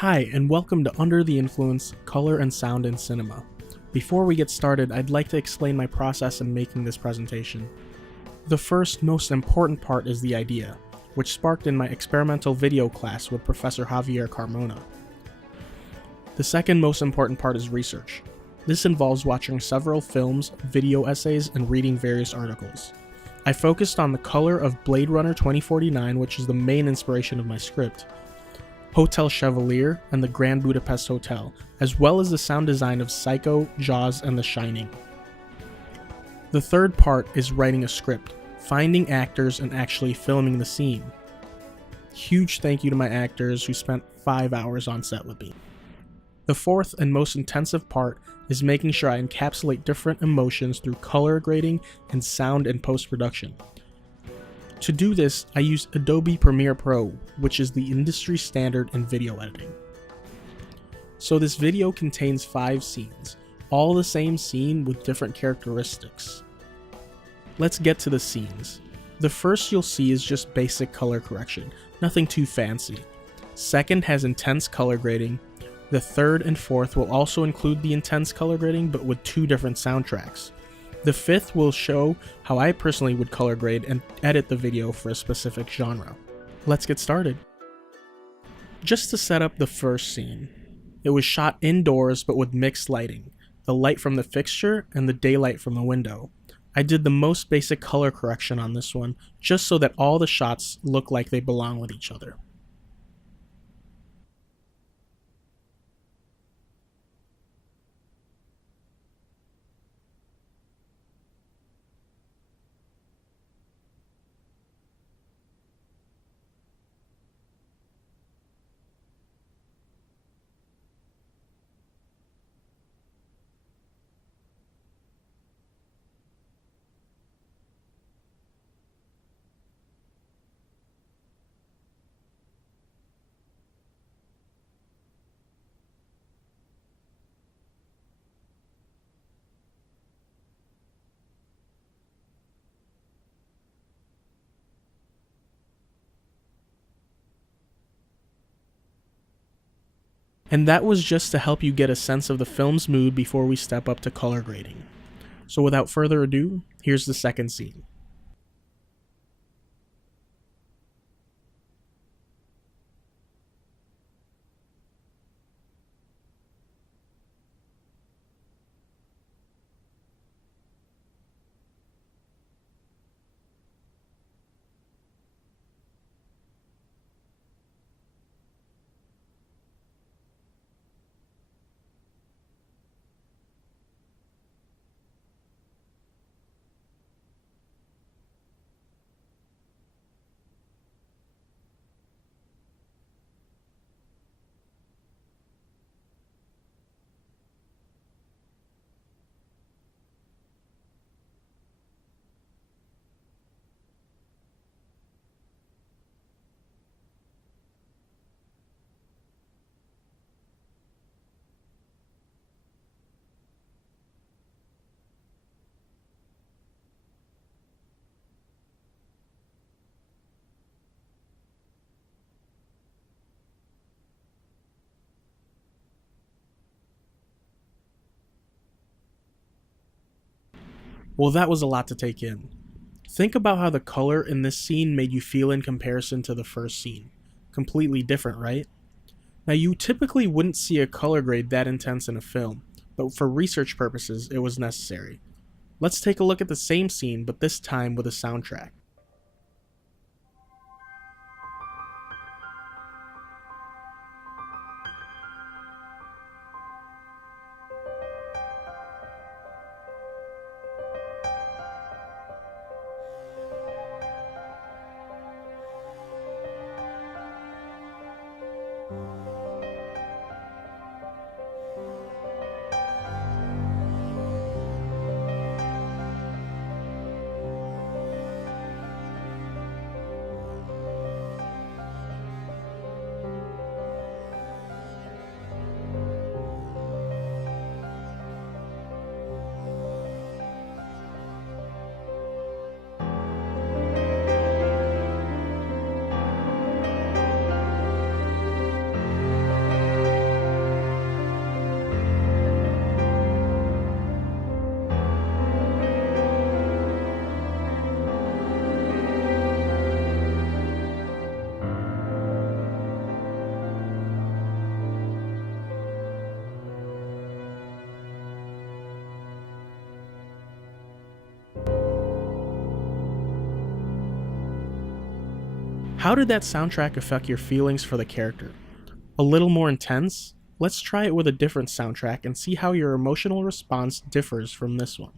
Hi, and welcome to Under the Influence, Color and Sound in Cinema. Before we get started, I'd like to explain my process in making this presentation. The first, most important part is the idea, which sparked in my experimental video class with Professor Javier Carmona. The second most important part is research. This involves watching several films, video essays, and reading various articles. I focused on the color of Blade Runner 2049, which is the main inspiration of my script, Hotel Chevalier, and the Grand Budapest Hotel, as well as the sound design of Psycho, Jaws, and The Shining. The third part is writing a script, finding actors, and actually filming the scene. Huge thank you to my actors who spent 5 hours on set with me. The fourth and most intensive part is making sure I encapsulate different emotions through color grading and sound and post-production. To do this, I use Adobe Premiere Pro, which is the industry standard in video editing. So this video contains 5 scenes, all the same scene with different characteristics. Let's get to the scenes. The first you'll see is just basic color correction, nothing too fancy. Second has intense color grading. The third and fourth will also include the intense color grading, but with 2 different soundtracks. The fifth will show how I personally would color grade and edit the video for a specific genre. Let's get started. Just to set up the first scene, it was shot indoors but with mixed lighting, the light from the fixture and the daylight from the window. I did the most basic color correction on this one, just so that all the shots look like they belong with each other. And that was just to help you get a sense of the film's mood before we step up to color grading. So without further ado, here's the second scene. Well, that was a lot to take in. Think about how the color in this scene made you feel in comparison to the first scene. Completely different, right? Now, you typically wouldn't see a color grade that intense in a film, but for research purposes, it was necessary. Let's take a look at the same scene, but this time with a soundtrack. How did that soundtrack affect your feelings for the character? A little more intense? Let's try it with a different soundtrack and see how your emotional response differs from this one.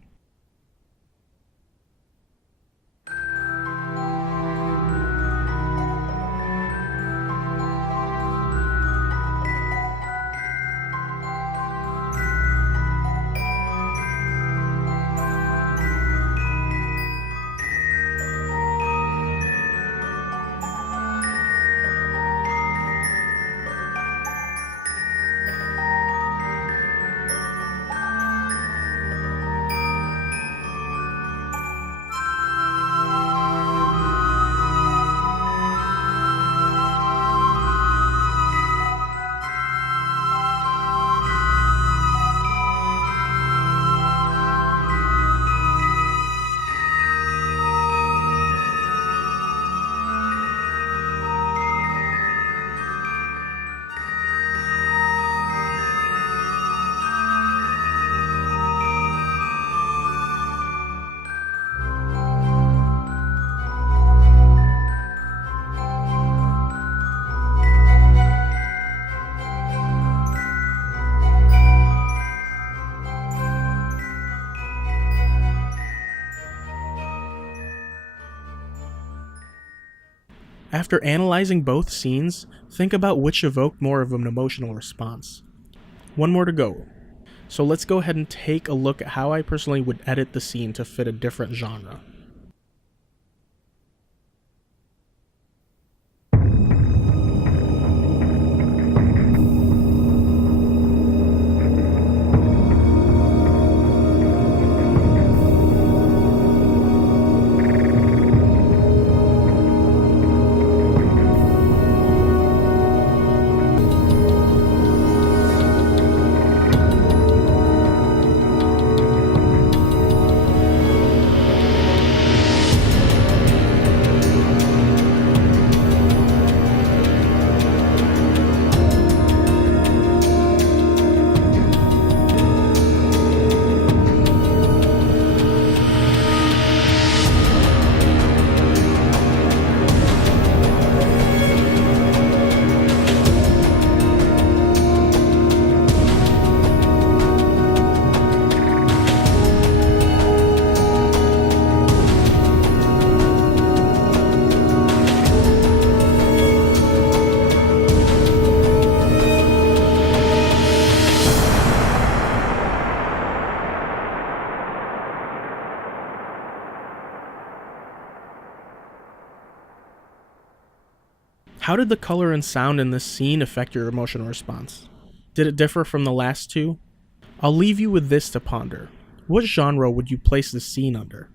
After analyzing both scenes, think about which evoked more of an emotional response. One more to go. So let's go ahead and take a look at how I personally would edit the scene to fit a different genre. How did the color and sound in this scene affect your emotional response? Did it differ from the last two? I'll leave you with this to ponder. What genre would you place this scene under?